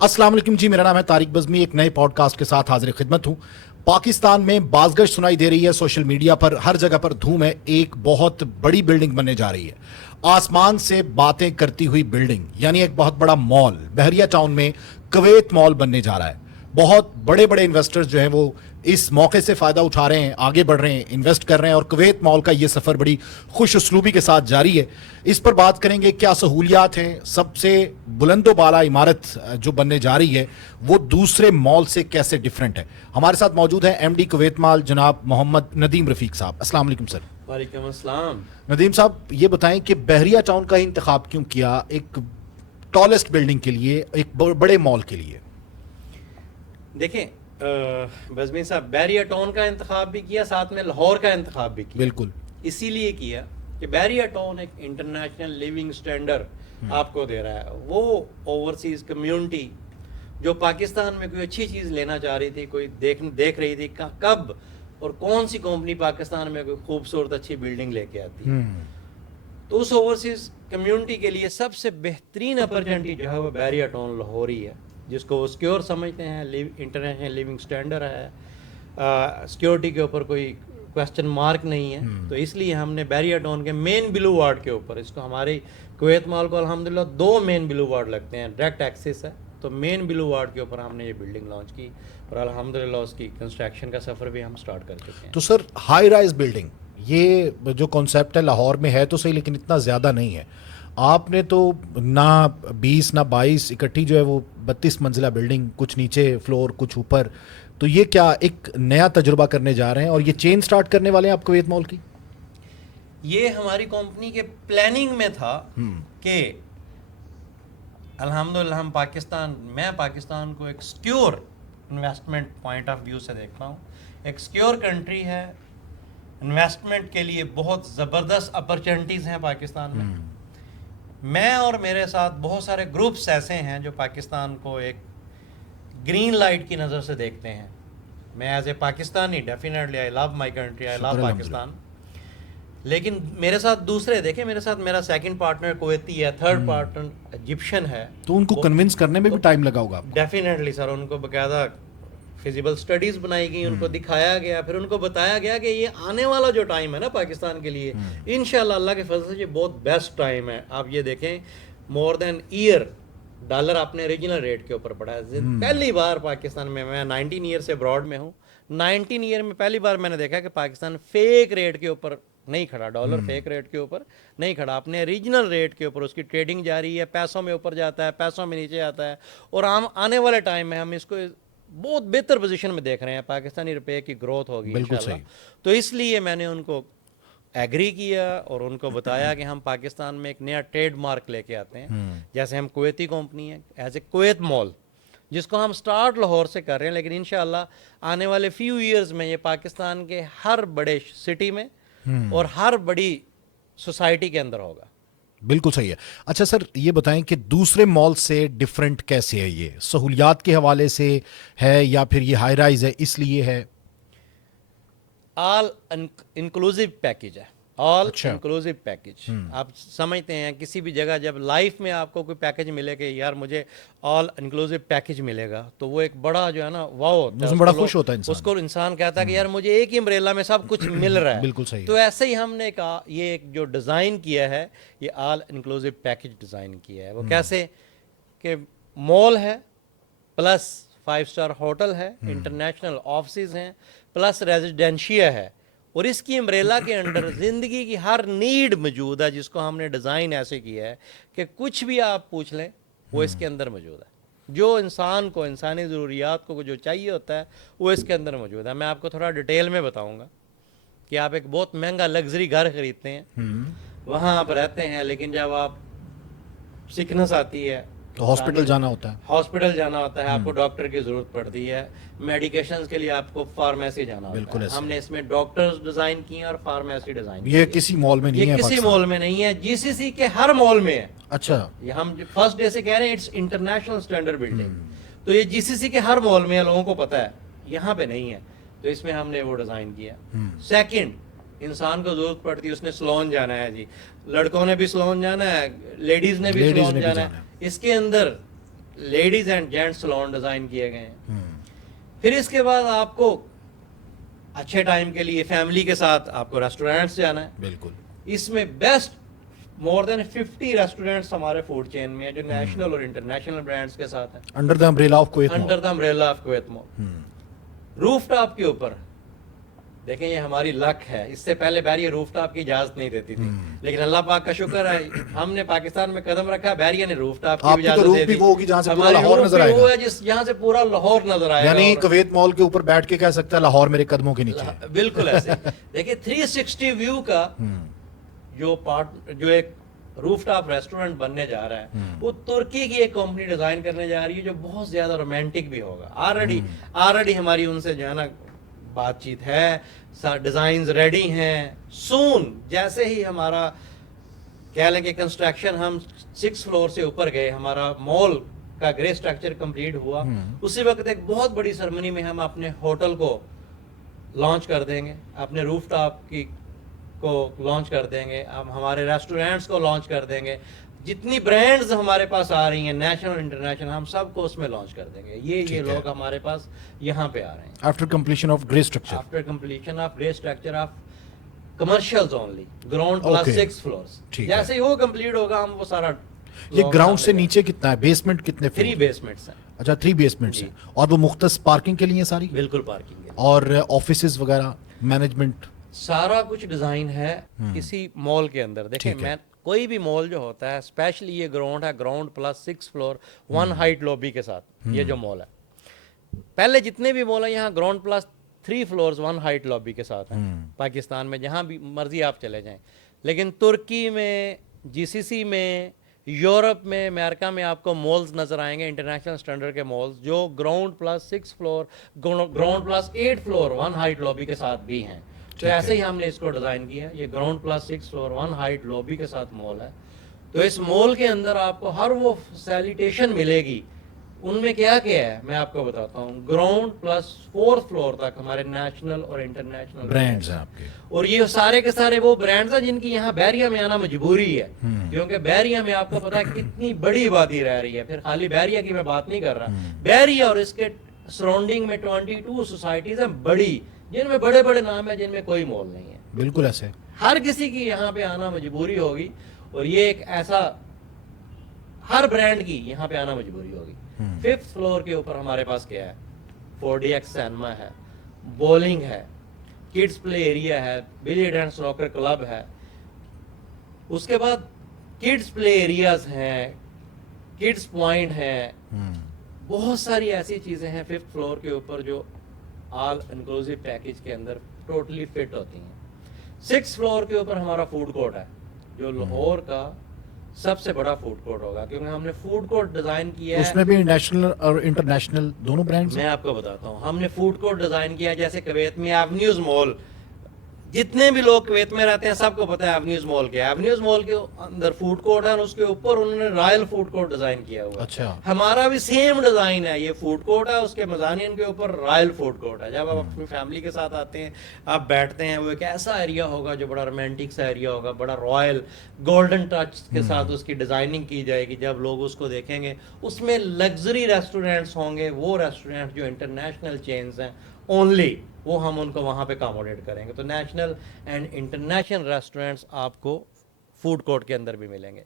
अस्सलाम वालेकुम जी, मेरा नाम है तारिक बज़मी। एक नए पॉडकास्ट के साथ हाजिर खिदमत हूँ। पाकिस्तान में बाज़गश सुनाई दे रही है, सोशल मीडिया पर हर जगह पर धूम है। एक बहुत बड़ी बिल्डिंग बनने जा रही है, आसमान से बातें करती हुई बिल्डिंग, यानी एक बहुत बड़ा मॉल बहरिया टाउन में कुवैत मॉल बनने जा रहा है। बहुत बड़े बड़े इन्वेस्टर्स जो हैं वो इस मौके से फ़ायदा उठा रहे हैं, आगे बढ़ रहे हैं, इन्वेस्ट कर रहे हैं और कुवैत मॉल का ये सफ़र बड़ी खुश उसलूबी के साथ जारी है। इस पर बात करेंगे, क्या सहूलियात हैं, सबसे बुलंदो बाला इमारत जो बनने जा रही है वो दूसरे मॉल से कैसे डिफरेंट है। हमारे साथ मौजूद है एमडी कुवैत मॉल जनाब मोहम्मद नदीम रफ़ीक साहब। अस्सलाम वालेकुम सर। वालेकुम अस्सलाम। नदीम साहब, ये बताएं कि बहरिया टाउन का इंतखाब क्यों किया एक टॉलेस्ट बिल्डिंग के लिए, एक बड़े मॉल के लिए? देखें बज़मी साहब, बहरिया टाउन का इंतखाब भी किया, साथ में लाहौर का इंतखाब भी किया। बिल्कुल इसीलिए किया कि बहरिया टाउन एक इंटरनेशनल लिविंग स्टैंडर्ड आपको दे रहा है। वो ओवरसीज़ कम्युनिटी जो पाकिस्तान में कोई अच्छी चीज़ लेना चाह रही थी, कोई देख रही थी कब और कौन सी कंपनी पाकिस्तान में कोई खूबसूरत अच्छी बिल्डिंग लेके आती है, तो उस ओवरसीज़ कम्युनिटी के लिए सबसे बेहतरीन अपॉर्चुनिटी जो है वो बहरिया टाउन लाहौर ही है, जिसको वो सिक्योर समझते हैं, इंटरनेशनल लिविंग स्टैंडर्ड है, सिक्योरिटी के ऊपर कोई क्वेश्चन मार्क नहीं है। तो इसलिए हमने बहरिया टाउन के मेन ब्लू वार्ड के ऊपर, इसको हमारे कुवैत मॉल को अल्हम्दुलिल्लाह 2 मेन ब्लू वार्ड लगते हैं, डायरेक्ट एक्सेस है, तो मेन ब्लू वार्ड के ऊपर हमने ये बिल्डिंग लॉन्च की और अल्हम्दुलिल्लाह उसकी कंस्ट्रक्शन का सफ़र भी हम स्टार्ट कर चुके हैं। तो सर, हाई राइज बिल्डिंग ये जो कॉन्सेप्ट है लाहौर में है तो सही, लेकिन इतना ज़्यादा नहीं है। आपने तो ना 20 ना 22 इकट्ठी जो है वो 32 मंजिला बिल्डिंग, कुछ नीचे फ्लोर कुछ ऊपर, तो ये क्या एक नया तजुर्बा करने जा रहे हैं और ये चेन स्टार्ट करने वाले हैं आप कुवैत मॉल की? ये हमारी कंपनी के प्लानिंग में था कि अल्हम्दुलिल्लाह मैं पाकिस्तान को एक secure investment point of view से देखता हूँ। एक सिक्योर कंट्री है, इन्वेस्टमेंट के लिए बहुत ज़बरदस्त अपॉर्चुनिटीज़ हैं पाकिस्तान में। मैं और मेरे साथ बहुत सारे ग्रुप्स ऐसे हैं जो पाकिस्तान को एक ग्रीन लाइट की नज़र से देखते हैं। मैं as a Pakistani definitely I love my country, I love Pakistan, लेकिन मेरे साथ दूसरे देखें, मेरे साथ मेरा सेकंड पार्टनर कुवैती है, थर्ड पार्टनर इजिप्शियन है, तो उनको कन्विंस करने में भी टाइम लगा होगा आपको? डेफिनेटली सर, उनको बाकायदा फिजिबल स्टडीज़ बनाई गई, उनको दिखाया गया, फिर उनको बताया गया कि ये आने वाला जो टाइम है ना पाकिस्तान के लिए, इंशाल्लाह अल्लाह के फजल से ये बहुत बेस्ट टाइम है। आप ये देखें, मोर देन ईयर डॉलर अपने ओरिजिनल रेट के ऊपर पड़ा है। पहली बार पाकिस्तान में, मैं 19 ईयर से अब्रॉड में हूँ, 19 ईयर में पहली बार मैंने देखा कि पाकिस्तान फेक रेट के ऊपर नहीं खड़ा, डॉलर फेक रेट के ऊपर नहीं खड़ा, अपने रीजनल रेट के ऊपर उसकी ट्रेडिंग जारी है, पैसों में ऊपर जाता है, पैसों में नीचे आता है, और आने वाले टाइम में हम इसको बहुत बेहतर पोजीशन में देख रहे हैं, पाकिस्तानी रुपए की ग्रोथ होगी इंशाल्लाह। तो इसलिए मैंने उनको एग्री किया और उनको बताया कि हम पाकिस्तान में एक नया ट्रेड मार्क लेके आते हैं, जैसे हम कुवैती कंपनी है एज ए कुवैत मॉल, जिसको हम स्टार्ट लाहौर से कर रहे हैं, लेकिन इंशाल्लाह आने वाले फ्यू ईयर्स में ये पाकिस्तान के हर बड़े सिटी में और हर बड़ी सोसाइटी के अंदर होगा। बिल्कुल सही है। अच्छा सर, ये बताएं कि दूसरे मॉल से डिफरेंट कैसे है? ये सहूलियात के हवाले से है या फिर ये हाई राइज है इसलिए है? ऑल इंक्लूसिव पैकेज है, ऑल इंक्लूसिव पैकेज। आप समझते हैं किसी भी जगह जब लाइफ में आपको कोई पैकेज मिले कि यार मुझे ऑल इंक्लूसिव पैकेज मिलेगा, तो वो एक बड़ा जो है ना वाओ होता है, बड़ा खुश होता है इंसान। उसको इंसान कहता है कि यार मुझे एक ही अम्ब्रेला में सब कुछ मिल रहा है। बिल्कुल सही। तो ऐसे ही हमने कहा, ये एक जो डिज़ाइन किया है, ये ऑल इंक्लूसिव पैकेज डिज़ाइन किया है। वो कैसे कि मॉल है प्लस 5 स्टार होटल है, इंटरनेशनल ऑफिस हैं, प्लस रेजिडेंशिया है, और इसकी अम्ब्रेला के अंडर ज़िंदगी की हर नीड मौजूद है, जिसको हमने डिज़ाइन ऐसे किया है कि कुछ भी आप पूछ लें वो इसके अंदर मौजूद है। जो इंसान को, इंसानी ज़रूरियात को जो चाहिए होता है वो इसके अंदर मौजूद है। मैं आपको थोड़ा डिटेल में बताऊंगा कि आप एक बहुत महंगा लग्जरी घर खरीदते हैं, वहाँ आप रहते हैं, लेकिन जब आप सिकनेस आती है तो हॉस्पिटल जाना होता है, आपको डॉक्टर की जरूरत पड़ती है, मेडिकेशंस के लिए आपको फार्मेसी जाना होता है। हमने इसमें डॉक्टर्स डिजाइन किए और फार्मेसी डिजाइन, ये किसी मॉल में नहीं है, ये किसी मॉल में नहीं है, जीसीसी के हर मॉल में है। अच्छा, ये हम फर्स्ट डे से कह रहे हैं, इट्स इंटरनेशनल स्टैंडर्ड बिल्डिंग, तो ये जीसीसी के हर मॉल में है, लोगों को पता है, यहाँ पे नहीं है, तो इसमें हमने वो डिजाइन किया। सेकंड, इंसान को जरूरत पड़ती है, उसने सलोन जाना है जी, लड़कों ने भी सलोन जाना है, लेडीज ने भी सलोन जाना है, इसके अंदर ladies and gents salon design किए गए हैं। फिर इसके बाद आपको अच्छे टाइम के लिए फैमिली के साथ आपको रेस्टोरेंट्स जाना है। बिल्कुल। इसमें बेस्ट मोर देन 50 रेस्टोरेंट्स हमारे फूड चेन में है जो नेशनल और इंटरनेशनल ब्रांड्स के साथ हैं। Under the umbrella of Kuwait mall. Under the umbrella of Kuwait mall. Rooftop के ऊपर देखें, ये हमारी लक है, इससे पहले बैरियर रूफटॉप की इजाजत नहीं देती थी, लेकिन अल्लाह पाक का शुक्र है हमने पाकिस्तान में कदम रखा, बैरियर ने रूफटॉप की इजाजत दे दी। वो होगी जहां से पूरा लाहौर नजर आएगा। वो है जिस जहां से पूरा लाहौर नजर आएगा, यानी कुवैत मॉल के ऊपर बैठ के कह सकता है लाहौर मेरे कदमों के नीचे है। बिल्कुल ऐसे। देखिए 360 व्यू का जो एक रूफटॉप रेस्टोरेंट बनने जा रहा है, वो तुर्की की एक कंपनी डिजाइन करने जा रही है जो बहुत ज्यादा रोमांटिक भी होगा। ऑलरेडी हमारी उनसे जो है ना बातचीत है, डिजाइन्स रेडी हैं। सून जैसे ही हमारा कह लें कि कंस्ट्रक्शन हम 6 फ्लोर से ऊपर गए, हमारा मॉल का ग्रे स्ट्रक्चर कंप्लीट हुआ, उसी वक्त एक बहुत बड़ी सेरेमनी में हम अपने होटल को लॉन्च कर देंगे, अपने रूफटॉप को लॉन्च कर देंगे, हम हमारे रेस्टोरेंट्स को लॉन्च कर देंगे। जितनी ब्रांड्स हमारे पास आ रही हैं नेशनल इंटरनेशनल, हम सबको उसमें लॉन्च कर देंगे। ये लोग हमारे पास यहाँ पे आ रहे हैं। After completion of grey structure, after completion of grey structure of commercials only, ground plus 6 floors. जैसे ही वो कंप्लीट होगा हम वो सारा। ये ग्राउंड से नीचे कितना है, बेसमेंट कितने? 3 बेसमेंट्स हैं। अच्छा 3 बेसमेंट्स हैं, और वो मुख्तस पार्किंग के लिए सारी? बिल्कुल पार्किंग है। और ऑफिसेज वगैरह, मैनेजमेंट, सारा कुछ डिजाइन है किसी मॉल के अंदर। देखिए मैं कोई भी मॉल जो होता है, स्पेशली ये ग्राउंड है, ground plus 6 floor 1 height lobby के साथ ये जो मॉल है। पहले जितने भी मॉल है यहाँ ground plus 3 floors 1 height lobby के साथ है। पाकिस्तान में जहाँ भी मर्जी आप चले जाएं, लेकिन तुर्की में, जीसीसी में, यूरोप में, अमेरिका में आपको मॉल्स नजर आएंगे इंटरनेशनल स्टैंडर्ड के मॉल्स जो ground plus 6 floor, ground plus 8 floor 1 height lobby के साथ भी हैं। तो ऐसे ही हमने इसको डिजाइन किया है। ये ground plus 6 floor 1 height lobby के साथ मॉल है। तो इस मॉल के अंदर आपको हर वो फैसिलिटेशन मिलेगी। उनमें क्या क्या है मैं आपको बताता हूँ। ग्राउंड प्लस 4th फ्लोर तक हमारे नेशनल और इंटरनेशनल ब्रांड्स हैं आपके, और ये सारे के सारे वो ब्रांड्स हैं जिनकी यहाँ बैरिया में आना मजबूरी है, क्योंकि बैरिया में आपको पता है कितनी बड़ी आबादी रह रही है। फिर खाली बैरिया की मैं बात नहीं कर रहा, बैरिया और इसके सराउंडिंग में 22 सोसाइटीज हैं बड़ी, जिनमें बड़े बड़े नाम है, जिनमें कोई मॉल नहीं है। बिल्कुल ऐसे हर किसी की यहाँ पे आना मजबूरी होगी, और ये एक ऐसा हर ब्रांड की यहाँ पे आना मजबूरी होगी। 5th फ्लोर के ऊपर हमारे पास क्या है, 4DX सिनेमा है, बॉलिंग है, किड्स प्ले एरिया है, बिलियर्ड एंड स्नूकर क्लब है। उसके बाद किड्स प्ले एरियाज हैं, किड्स पॉइंट है, बहुत सारी ऐसी चीजें हैं 5th फ्लोर के ऊपर जो ऑल इंक्लूसिव पैकेज के अंदर टोटली फिट होती हैं। 6th फ्लोर के ऊपर हमारा फूड कोर्ट है जो लाहौर का सबसे बड़ा फूड कोर्ट होगा, क्योंकि हमने फूड कोर्ट डिजाइन किया है। उसमें भी नेशनल और इंटरनेशनल दोनों ब्रांड्स मैं आपको बताता हूँ, हमने फूड कोर्ट डिजाइन किया है जैसे कुवैत में एवेन्यूज मॉल, जितने भी लोग कुवैत में रहते हैं सबको पता है एवेन्यूज मॉल क्या है। एवेन्यूज मॉल के अंदर फूड कोर्ट है और उसके ऊपर उन्होंने रॉयल फूड कोर्ट डिजाइन किया हुआ है। अच्छा, हमारा भी सेम डिजाइन है, ये फूड कोर्ट है, उसके मजानियन के ऊपर रॉयल फूड कोर्ट है। जब आप अपनी फैमिली के साथ आते हैं, आप बैठते हैं, वो एक ऐसा एरिया होगा जो बड़ा रोमांटिक सा एरिया होगा, बड़ा रॉयल गोल्डन टच के साथ उसकी डिजाइनिंग की जाएगी। जब लोग उसको देखेंगे उसमें लग्जरी रेस्टोरेंट्स होंगे, वो रेस्टोरेंट जो इंटरनेशनल चेन्स हैं ओनली, वो हम उनको वहाँ पे अकोमोडेट करेंगे। तो नेशनल एंड इंटरनेशनल रेस्टोरेंट्स आपको फूड कोर्ट के अंदर भी मिलेंगे।